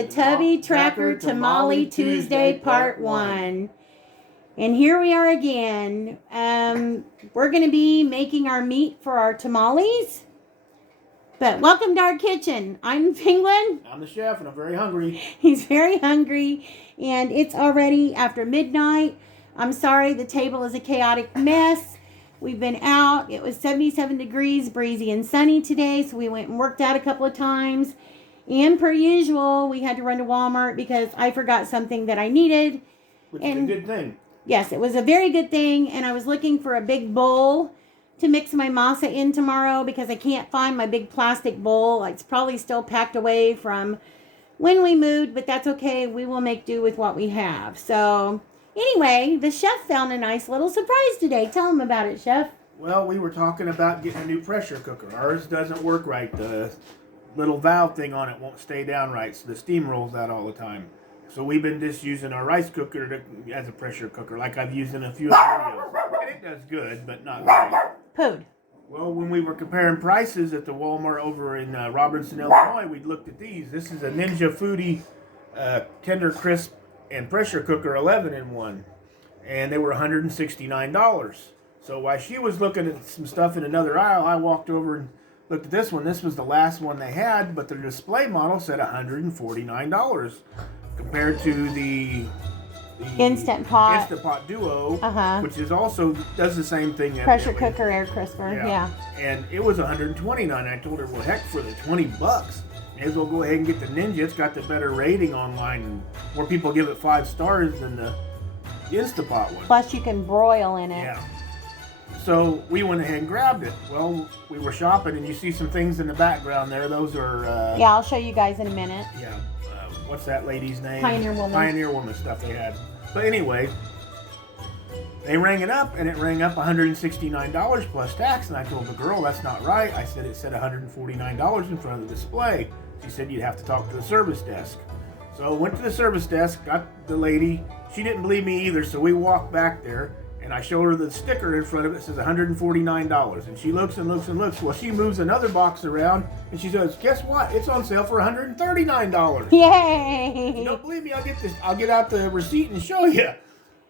to Tubby Tracker Tamale Tuesday Part 1. And here we are again. We're going to be making our meat for our tamales. But welcome to our kitchen. I'm Penguin. I'm the chef and I'm very hungry. He's very hungry and it's already after midnight. I'm sorry, the table is a chaotic mess. We've been out. It was 77 degrees, breezy and sunny today, so we went and worked out a couple of times. And per usual, we had to run to Walmart because I forgot something that I needed. Which is a good thing. Yes, it was a very good thing, and I was looking for a big bowl to mix my masa in tomorrow because I can't find my big plastic bowl. It's probably still packed away from when we moved, but that's okay. We will make do with what we have. So anyway, the chef found a nice little surprise today. Tell him about it, Chef. Well, we were talking about getting a new pressure cooker. Ours doesn't work right. The little valve thing on it won't stay down right, so the steam rolls out all the time. So we've been just using our rice cooker as a pressure cooker, like I've used in a few videos. And it does good, but not great. Pooed. Well, when we were comparing prices at the Walmart over in Robertson, Illinois, we looked at these. This is a Ninja Foodie Tender Crisp and Pressure Cooker 11-in-1. And they were $169. So while she was looking at some stuff in another aisle, I walked over and looked at this one. This was the last one they had, but their display model said $149. Compared to the Instant Pot Duo, which is also does the same thing. Pressure cooker, air crisper, yeah. And it was $129. I told her, well, heck, for the $20, may as well go ahead and get the Ninja. It's got the better rating online, and more people give it 5 stars than the Instapot one. Plus, you can broil in it. Yeah. So we went ahead and grabbed it. Well, we were shopping, and you see some things in the background there. Those are yeah, I'll show you guys in a minute. Yeah. What's that lady's name? Pioneerwoman. Pioneerwoman stuff they had. But anyway, they rang it up, and it rang up $169 plus tax. And I told the girl, that's not right. I said it said $149 in front of the display. She said you'd have to talk to the service desk. So I went to the service desk, got the lady. She didn't believe me either, so we walked back there. And I showed her the sticker in front of it. It says $149. And she looks and looks and looks. Well, she moves another box around. And she says, guess what? It's on sale for $139. Yay! If you don't believe me, I'll get out the receipt and show you.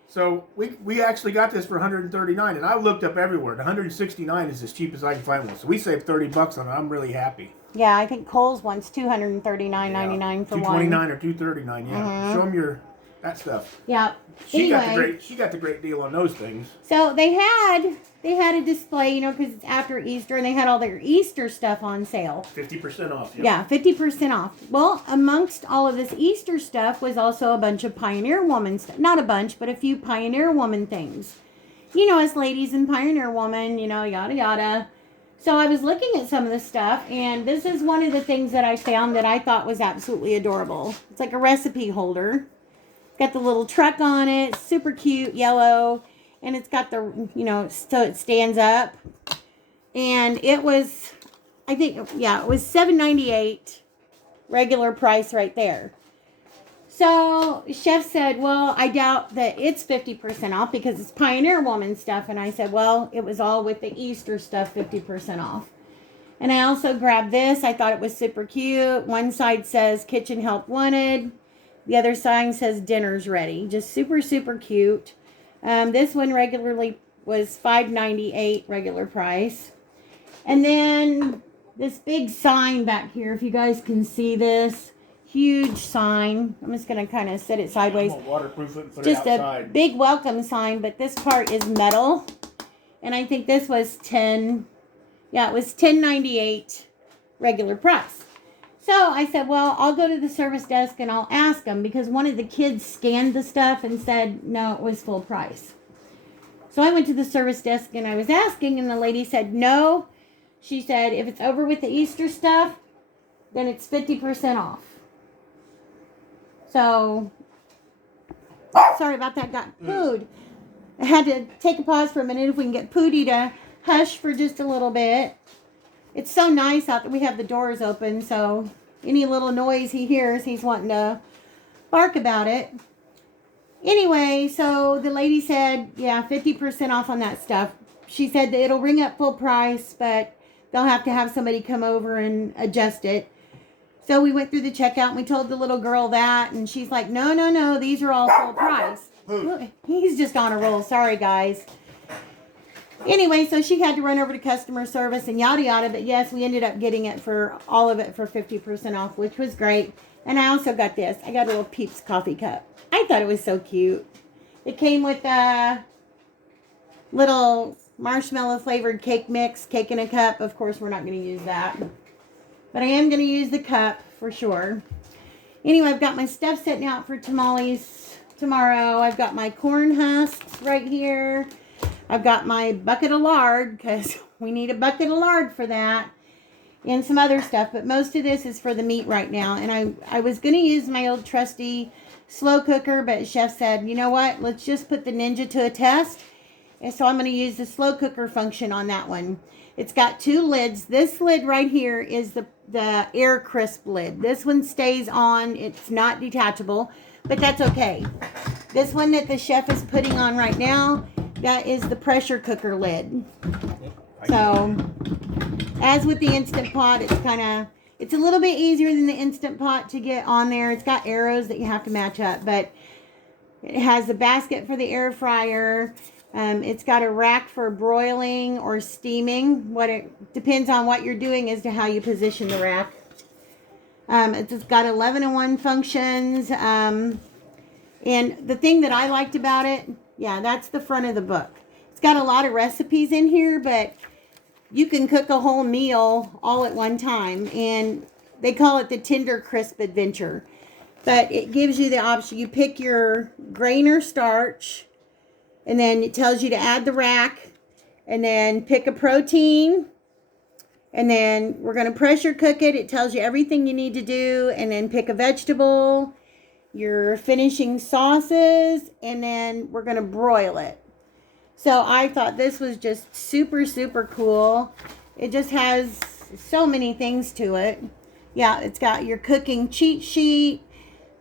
So we actually got this for $139. And I looked up everywhere. And $169 is as cheap as I can find one. So we saved $30 on it. I'm really happy. Yeah, I think Kohl's want's $239.99 for one. $229 or $239, yeah. Show them that stuff. Yeah. She got the great deal on those things. So they had a display, because it's after Easter, and they had all their Easter stuff on sale. 50% off. Yep. Yeah, 50% off. Well, amongst all of this Easter stuff was also a bunch of Pioneerwoman stuff. Not a bunch, but a few Pioneerwoman things. Us ladies in Pioneerwoman, yada yada. So I was looking at some of the stuff, and this is one of the things that I found that I thought was absolutely adorable. It's like a recipe holder. Got the little truck on it, super cute, yellow, and it's got the, so it stands up. And it was, it was $7.98 regular price right there. So Chef said, well, I doubt that it's 50% off because it's Pioneerwoman stuff. And I said, well, it was all with the Easter stuff 50% off. And I also grabbed this. I thought it was super cute. One side says kitchen help wanted. The other sign says dinner's ready. Just super, super cute. This one regularly was $5.98 regular price. And then this big sign back here, if you guys can see this. Huge sign. I'm just going to kind of set it sideways. I'm gonna waterproof it and put just it outside. A big welcome sign, but this part is metal. And I think this was it was $10.98 regular price. So I said, well, I'll go to the service desk and I'll ask them because one of the kids scanned the stuff and said, no, it was full price. So I went to the service desk and I was asking and the lady said, no. She said, if it's over with the Easter stuff, then it's 50% off. So, sorry about that, got pooed. I had to take a pause for a minute if we can get Pooty to hush for just a little bit. It's so nice out that we have the doors open, so any little noise he hears, he's wanting to bark about it. Anyway, so the lady said, 50% off on that stuff. She said that it'll ring up full price, but they'll have to have somebody come over and adjust it. So we went through the checkout and we told the little girl that, and she's like, no, no, no, these are all full price. He's just on a roll. Sorry, guys. Anyway, so she had to run over to customer service and yada yada, but yes, we ended up getting it for all of it for 50% off, which was great. And I also got this. I got a little Peeps coffee cup. I thought it was so cute. It came with a little marshmallow flavored cake mix, cake in a cup. Of course, we're not going to use that, but I am going to use the cup for sure. Anyway, I've got my stuff sitting out for tamales tomorrow. I've got my corn husks right here. I've got my bucket of lard because we need a bucket of lard for that, and some other stuff. But most of this is for the meat right now. And I was going to use my old trusty slow cooker, but Chef said, you know what? Let's just put the Ninja to a test. And so I'm going to use the slow cooker function on that one. It's got 2 lids. This lid right here is the air crisp lid. This one stays on. It's not detachable, but that's okay. This one that the chef is putting on right now, that is the pressure cooker lid. So, as with the Instant Pot, it's a little bit easier than the Instant Pot to get on there. It's got arrows that you have to match up, but it has a basket for the air fryer. It's got a rack for broiling or steaming. It depends on what you're doing as to how you position the rack. It's got 11-in-1 functions. And the thing that I liked about it, yeah, that's the front of the book. It's got a lot of recipes in here, but you can cook a whole meal all at one time. And they call it the Tender Crisp Adventure. But it gives you the option. You pick your grain or starch, and then it tells you to add the rack, and then pick a protein, and then we're going to pressure cook it. It tells you everything you need to do, and then pick a vegetable, your finishing sauces, and then we're going to broil it. So I thought this was just super, super cool. It just has so many things to it. Yeah, it's got your cooking cheat sheet.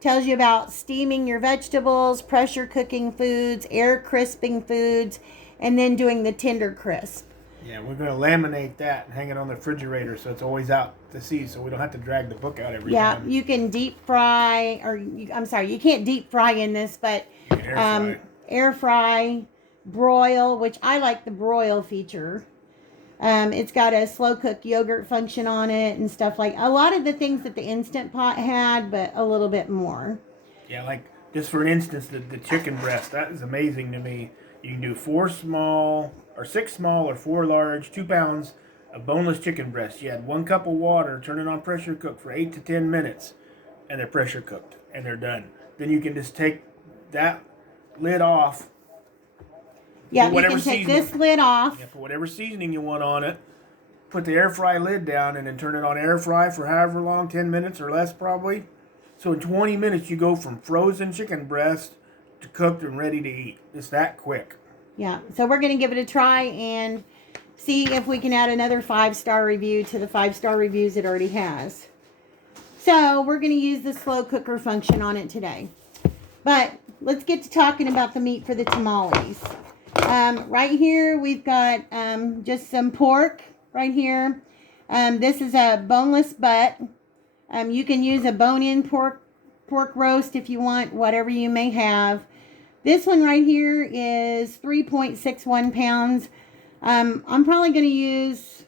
Tells you about steaming your vegetables, pressure cooking foods, air crisping foods, and then doing the tender crisp. Yeah, we're going to laminate that and hang it on the refrigerator so it's always out to see, so we don't have to drag the book out every time. Yeah, you can deep fry, I'm sorry, you can't deep fry in this, but air fry, broil, which I like the broil feature. It's got a slow cook yogurt function on it and stuff, like a lot of the things that the Instant Pot had, but a little bit more. Yeah, like just for an instance, the chicken breast, that is amazing to me. You can do 6 small or 4 large, 2 pounds of boneless chicken breast. You add 1 cup of water, turn it on pressure cook for 8 to 10 minutes, and they're pressure cooked and they're done. Then you can just take that lid off. Yeah, you can take this lid off. Yeah, put whatever seasoning you want on it. Put the air fry lid down and then turn it on air fry for however long, 10 minutes or less probably. So in 20 minutes you go from frozen chicken breast to cooked and ready to eat. It's that quick. Yeah, so we're going to give it a try and see if we can add another 5-star review to the 5-star reviews it already has. So we're going to use the slow cooker function on it today. But let's get to talking about the meat for the tamales. Right here we've got just some pork right here. This is a boneless butt. You can use a bone-in pork roast if you want, whatever you may have. This one right here is 3.61 pounds. I'm probably going to use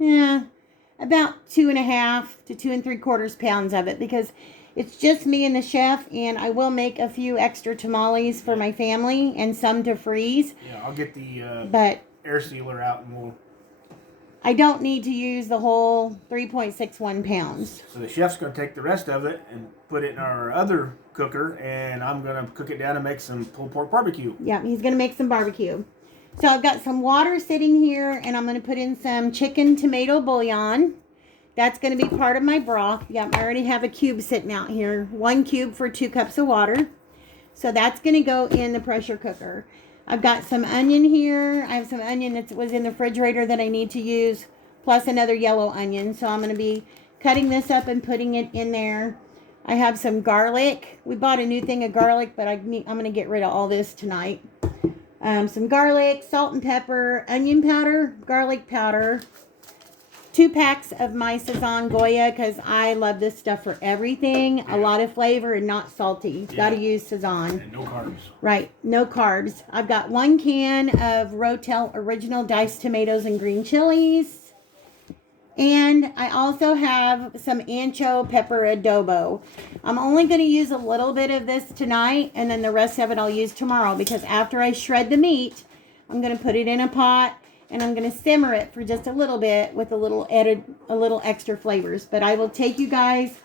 about 2.5 to 2 3/4 pounds of it because it's just me and the chef, and I will make a few extra tamales for my family and some to freeze. Yeah, I'll get the air sealer out and I don't need to use the whole 3.61 pounds. So the chef's going to take the rest of it and put it in our other cooker, and I'm going to cook it down and make some pulled pork barbecue. Yeah, he's going to make some barbecue. So I've got some water sitting here, and I'm going to put in some chicken tomato bouillon. That's going to be part of my broth. Yeah, I already have a cube sitting out here. 1 cube for 2 cups of water. So that's going to go in the pressure cooker. I've got some onion here. I have some onion that was in the refrigerator that I need to use, plus another yellow onion. So I'm going to be cutting this up and putting it in there. I have some garlic. We bought a new thing of garlic, but I'm going to get rid of all this tonight. Some garlic, salt and pepper, onion powder, garlic powder. 2 packs of my Sazan Goya because I love this stuff for everything. A lot of flavor and not salty. Got to use Sazan. And no carbs. Right, no carbs. I've got 1 can of Rotel Original diced tomatoes and green chilies. And I also have some ancho pepper adobo. I'm only going to use a little bit of this tonight, and then the rest of it I'll use tomorrow, because after I shred the meat, I'm going to put it in a pot and I'm going to simmer it for just a little bit with a little extra flavors. But I will take you guys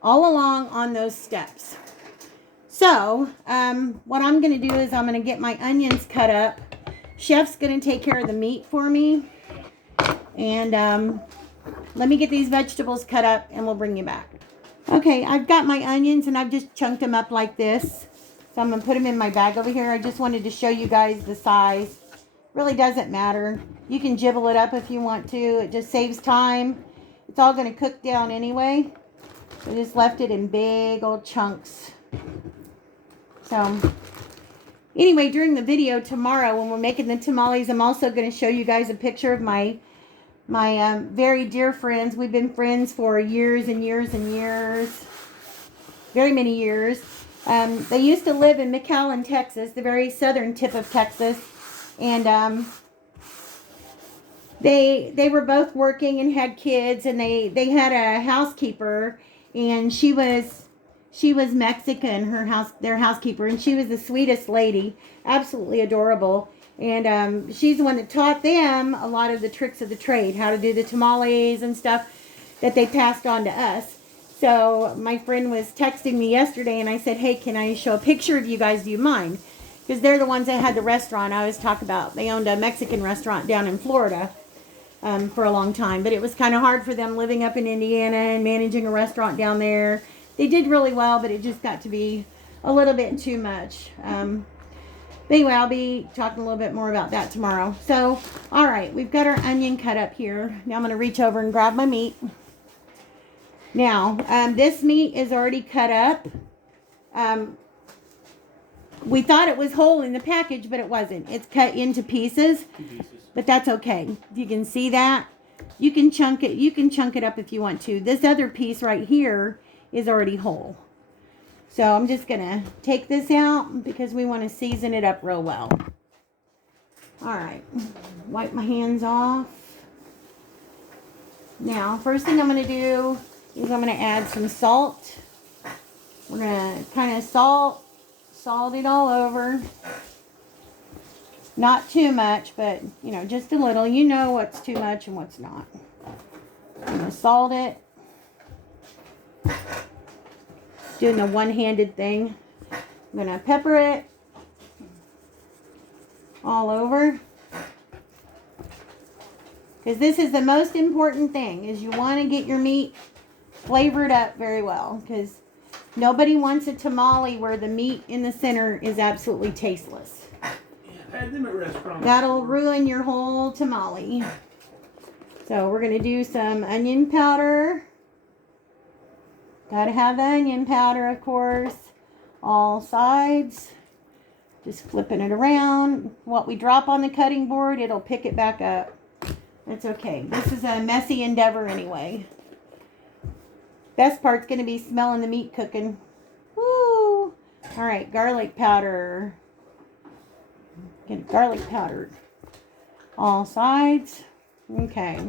all along on those steps. So, what I'm going to do is I'm going to get my onions cut up. Chef's going to take care of the meat for me. And let me get these vegetables cut up and we'll bring you back. Okay, I've got my onions and I've just chunked them up like this. So I'm going to put them in my bag over here. I just wanted to show you guys the size. Really doesn't matter. You can jibble it up if you want to. It just saves time. It's all going to cook down anyway. I just left it in big old chunks. So anyway, during the video tomorrow when we're making the tamales, I'm also going to show you guys a picture of my very dear friends. We've been friends for years and years and years. Very many years. They used to live in McAllen, Texas, the very southern tip of Texas. And they were both working and had kids, and they had a housekeeper, and she was Mexican, their housekeeper, and she was the sweetest lady, absolutely adorable. And she's the one that taught them a lot of the tricks of the trade, how to do the tamales and stuff that they passed on to us. So my friend was texting me yesterday, and I said, hey, can I show a picture of you guys? Do you mind? Because they're the ones that had the restaurant I always talk about. They owned a Mexican restaurant down in Florida for a long time. But it was kind of hard for them living up in Indiana and managing a restaurant down there. They did really well, but it just got to be a little bit too much. But anyway, I'll be talking a little bit more about that tomorrow. So, all right, we've got our onion cut up here. Now I'm going to reach over and grab my meat. Now, this meat is already cut up. We thought it was whole in the package, but it wasn't. It's cut into pieces, but that's okay. You can see that. You can chunk it. You can chunk it up if you want to. This other piece right here is already whole. So I'm just going to take this out because we want to season it up real well. All right. Wipe my hands off. Now, first thing I'm going to do is I'm going to add some salt. We're going to kind of salt it all over. Not too much, but, you know, just a little. You know what's too much and what's not. I'm going to salt it. Doing a one-handed thing. I'm going to pepper it all over. Because this is the most important thing, is you want to get your meat flavored up very well. Because nobody wants a tamale where the meat in the center is absolutely tasteless. Yeah, had them at restaurants. That'll ruin your whole tamale. So we're going to do some onion powder. Gotta have the onion powder, of course. All sides. Just flipping it around. What we drop on the cutting board, it'll pick it back up. That's okay. This is a messy endeavor anyway. Best part's going to be smelling the meat cooking. Woo! Alright, garlic powder. Get garlic powdered. All sides. Okay.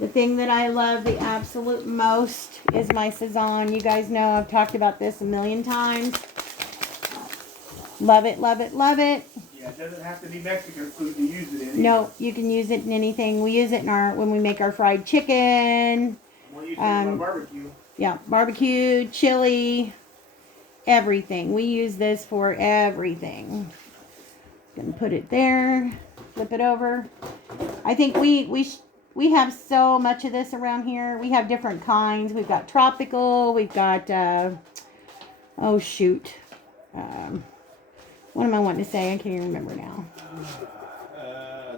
The thing that I love the absolute most is my Sazan. You guys know I've talked about this a million times. Love it, love it, love it. Yeah, it doesn't have to be Mexican food to use it in. No, you can use it in anything. We use it in when we make our fried chicken. We'll use it in barbecue. Yeah, barbecue, chili, everything. We use this for everything. Gonna put it there. Flip it over. I think we have so much of this around here. We have different kinds. We've got tropical. We've got, oh shoot. What am I wanting to say? I can't even remember now.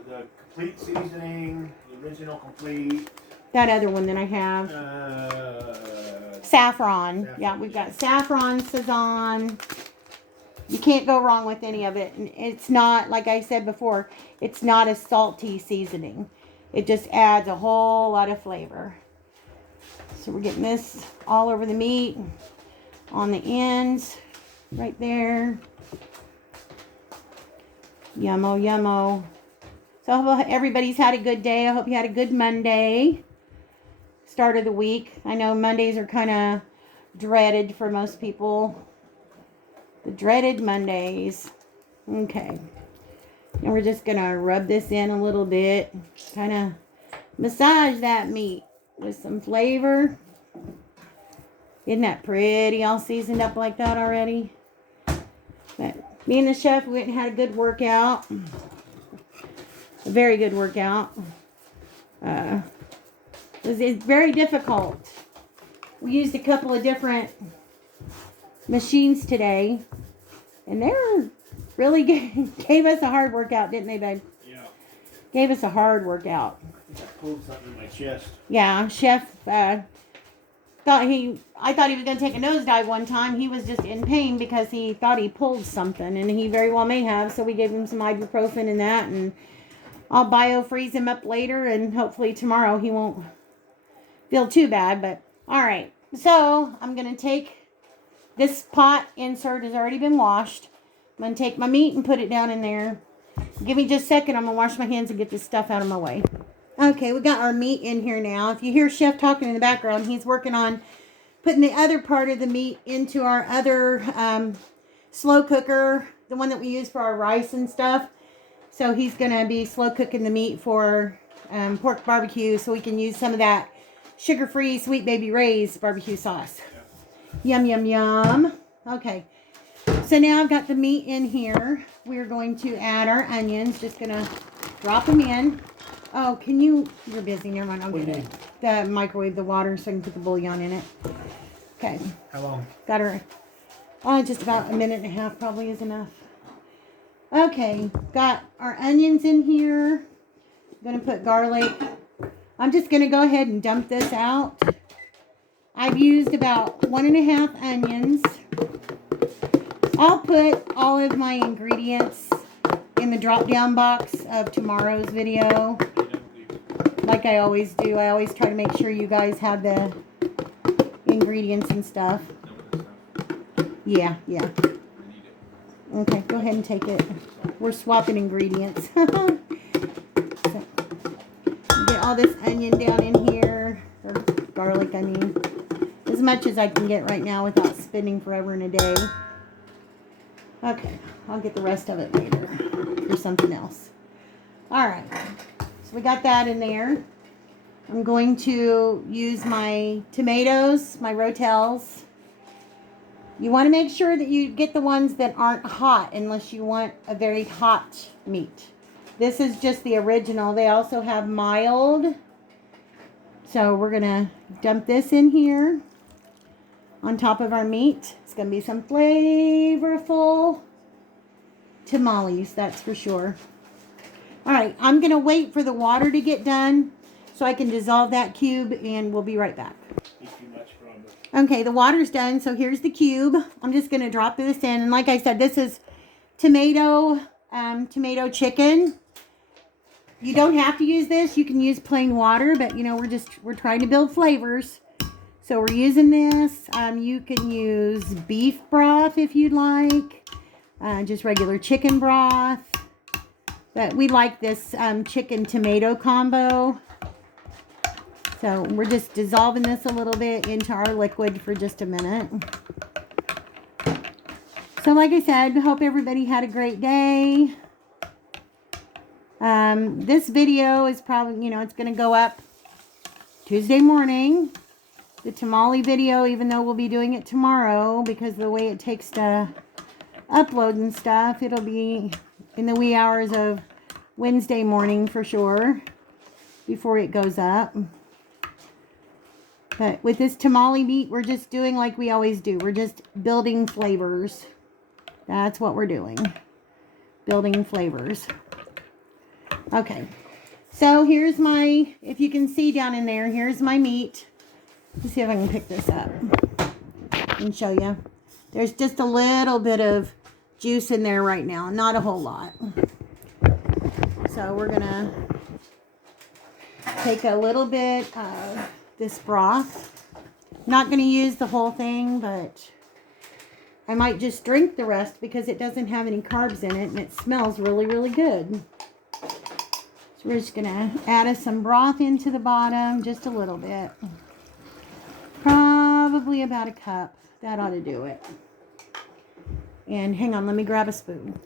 The complete seasoning, the original complete. That other one that I have. Saffron. Yeah, we've got saffron, Sazan. You can't go wrong with any of it. And it's not, like I said before, it's not a salty seasoning. It just adds a whole lot of flavor. So we're getting this all over the meat, on the ends, right there. Yummo, yummo. So I hope everybody's had a good day. I hope you had a good Monday. Start of the week. I know Mondays are kind of dreaded for most people. The dreaded Mondays. Okay. And we're just going to rub this in a little bit. Kind of massage that meat with some flavor. Isn't that pretty? All seasoned up like that already. But me and the chef went and had a good workout. A very good workout. It's very difficult. We used a couple of different machines today. And they really gave us a hard workout, didn't they, babe? Yeah. Gave us a hard workout. I think I pulled something in my chest. Yeah, chef I thought he was going to take a nosedive one time. He was just in pain because he thought he pulled something, and he very well may have. So we gave him some ibuprofen and that, and I'll biofreeze him up later, and hopefully tomorrow he won't feel too bad. But all right, so I'm going to take this pot insert has already been washed. I'm going to take my meat and put it down in there. Give me just a second. I'm going to wash my hands and get this stuff out of my way. Okay, we got our meat in here now. If you hear Chef talking in the background, he's working on putting the other part of the meat into our other slow cooker, the one that we use for our rice and stuff. So he's going to be slow cooking the meat for pork barbecue, so we can use some of that sugar-free Sweet Baby Ray's barbecue sauce. Yeah. Yum, yum, yum. Okay, so now I've got the meat in here. We're going to add our onions. Just going to drop them in. Oh, you're busy, never mind, I'll get it. The microwave, the water, so I can put the bouillon in it. Okay. How long? Got her, just about a minute and a half probably is enough. Okay, got our onions in here. I'm going to put garlic. I'm just going to go ahead and dump this out. I've used about 1.5 onions. I'll put all of my ingredients in the drop-down box of tomorrow's video. Like I always do. I always try to make sure you guys have the ingredients and stuff. Yeah. Okay, go ahead and take it. We're swapping ingredients. So, get all this onion down in here. Or garlic, I mean. As much as I can get right now without spending forever and a day. Okay, I'll get the rest of it later for something else. Alright, so we got that in there. I'm going to use my tomatoes, my rotels. You want to make sure that you get the ones that aren't hot unless you want a very hot meat. This is just the original. They also have mild. So we're going to dump this in here on top of our meat. It's going to be some flavorful tamales, that's for sure. All right, I'm going to wait for the water to get done so I can dissolve that cube, and we'll be right back. Okay, the water's done, so here's the cube. I'm just going to drop this in, and like I said, this is tomato chicken. You don't have to use this. You can use plain water, but you know, we're trying to build flavors. So we're using this. You can use beef broth if you'd like. Just regular chicken broth. But we like this chicken tomato combo. So we're just dissolving this a little bit into our liquid for just a minute. So like I said, hope everybody had a great day. This video is probably, it's going to go up Tuesday morning. The tamale video, even though we'll be doing it tomorrow because of the way it takes to upload and stuff, it'll be in the wee hours of Wednesday morning for sure before it goes up. But with this tamale meat, we're just doing like we always do. We're just building flavors. That's what we're doing. Building flavors. Okay. So here's my, if you can see down in there, here's my meat. Let's see if I can pick this up and show you. There's just a little bit of juice in there right now. Not a whole lot. So we're going to take a little bit of this broth. Not going to use the whole thing, but I might just drink the rest because it doesn't have any carbs in it and it smells really, really good. So we're just going to add some broth into the bottom, just a little bit. Probably about a cup. That ought to do it. And hang on, let me grab a spoon.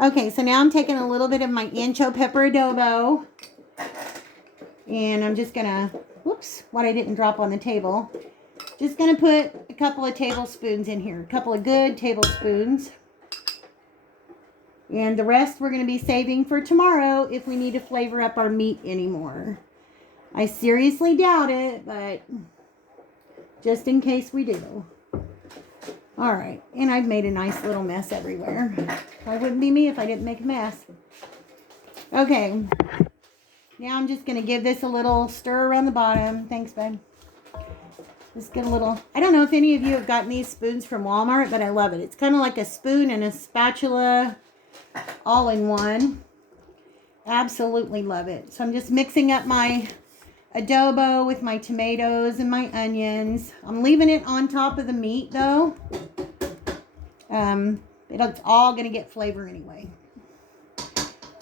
Okay, so now I'm taking a little bit of my ancho pepper adobo. And I'm just going to, whoops, what I didn't drop on the table. Just going to put a couple of tablespoons in here. A couple of good tablespoons. And the rest we're going to be saving for tomorrow if we need to flavor up our meat anymore. I seriously doubt it, but just in case we do. All right, and I've made a nice little mess everywhere. It wouldn't be me if I didn't make a mess. Okay, now I'm just going to give this a little stir around the bottom. Thanks, babe. Just get a little, I don't know if any of you have gotten these spoons from Walmart, but I love it. It's kind of like a spoon and a spatula all in one. Absolutely love it. So I'm just mixing up my adobo with my tomatoes and my onions. I'm leaving it on top of the meat though. It's all going to get flavor anyway.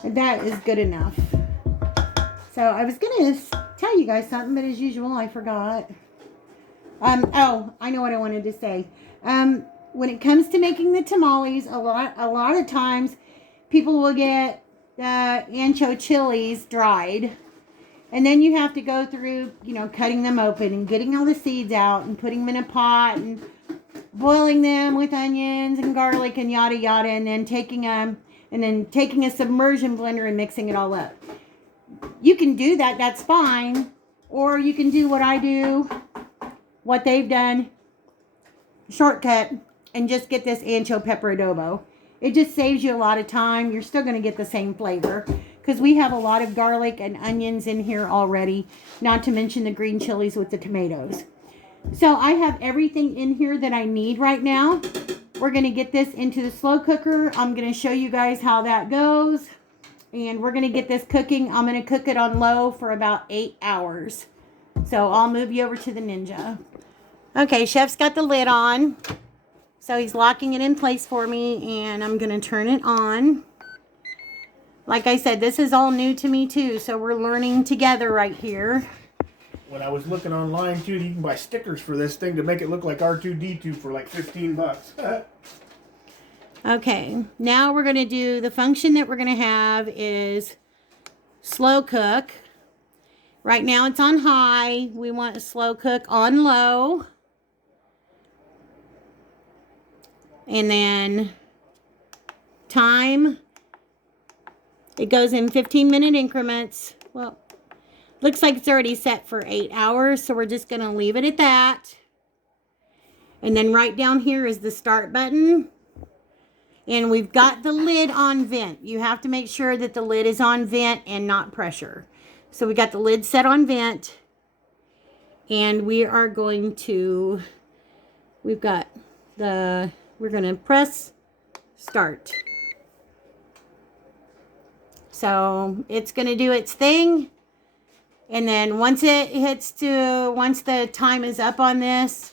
And that is good enough. So I was going to tell you guys something, but as usual, I forgot. Oh, I know what I wanted to say. When it comes to making the tamales, a lot of times people will get the ancho chilies dried. And then you have to go through, cutting them open and getting all the seeds out and putting them in a pot and boiling them with onions and garlic and yada yada, and then taking a submersion blender and mixing it all up. You can do that, that's fine. Or you can do what I do, what they've done, shortcut, and just get this ancho pepper adobo. It just saves you a lot of time. You're still going to get the same flavor because we have a lot of garlic and onions in here already, not to mention the green chilies with the tomatoes. So I have everything in here that I need right now. We're going to get this into the slow cooker. I'm going to show you guys how that goes. And we're going to get this cooking. I'm going to cook it on low for about 8 hours. So I'll move you over to the Ninja. Okay, Chef's got the lid on. So he's locking it in place for me. And I'm going to turn it on. Like I said, this is all new to me too. So we're learning together right here. When I was looking online too, you can buy stickers for this thing to make it look like R2-D2 for like $15. Okay, now we're going to do the function that we're going to have is slow cook. Right now it's on high. We want a slow cook on low. And then time, it goes in 15-minute increments. Well, looks like it's already set for 8 hours, so we're just going to leave it at that. And then right down here is the start button. And we've got the lid on vent. You have to make sure that the lid is on vent and not pressure. So we got the lid set on vent. And we are going to, we're going to press start. So it's going to do its thing. And then once the time is up on this,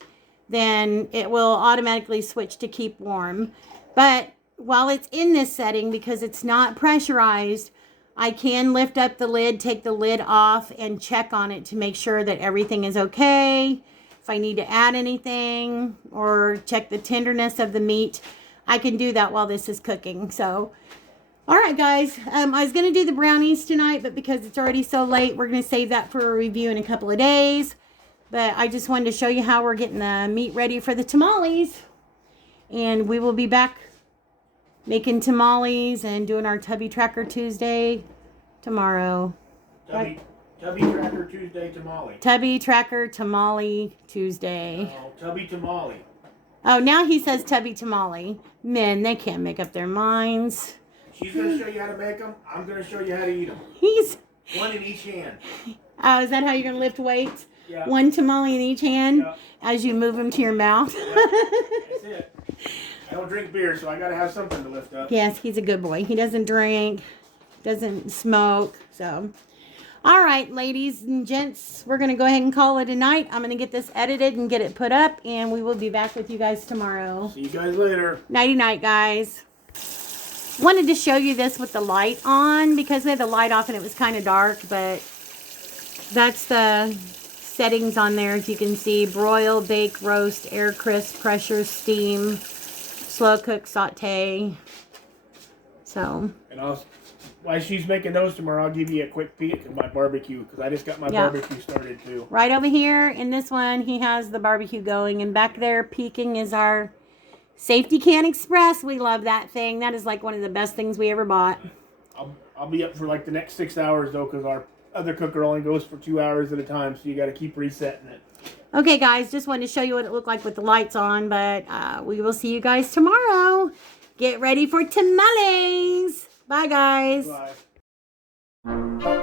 then it will automatically switch to keep warm. But while it's in this setting, because it's not pressurized, I can lift up the lid, take the lid off, and check on it to make sure that everything is okay. If I need to add anything or check the tenderness of the meat, I can do that while this is cooking. So, all right, guys. I was going to do the brownies tonight, but because it's already so late, we're going to save that for a review in a couple of days. But I just wanted to show you how we're getting the meat ready for the tamales. And we will be back making tamales and doing our Tubby Tracker Tuesday tomorrow. Tubby Tracker Tuesday tamale. Tubby Tracker Tamale Tuesday. Oh, Tubby tamale. Oh, now he says Tubby Tamale. Men, they can't make up their minds. She's going to show you how to make them. I'm going to show you how to eat them. He's... One in each hand. Oh, is that how you're going to lift weights? Yeah. One tamale in each hand, yeah, as you move them to your mouth. Yeah. That's it. I don't drink beer, so I got to have something to lift up. Yes, he's a good boy. He doesn't drink, doesn't smoke. So, All right, ladies and gents, we're going to go ahead and call it a night. I'm going to get this edited and get it put up, and we will be back with you guys tomorrow. See you guys later. Nighty-night, guys. Wanted to show you this with the light on because we had the light off and it was kind of dark, but that's the settings on there. As you can see, broil, bake, roast, air crisp, pressure, steam, slow cook, saute. So. And while she's making those tomorrow, I'll give you a quick peek at my barbecue because I just got my barbecue started too. Right over here in this one, he has the barbecue going, and back there peeking is our Safety Can Express. We love that thing. That is like one of the best things we ever bought. I'll be up for like the next 6 hours though, because our other cooker only goes for 2 hours at a time, so you got to keep resetting it. Okay, guys, just wanted to show you what it looked like with the lights on, but we will see you guys tomorrow. Get ready for tamales. Bye, guys. Bye.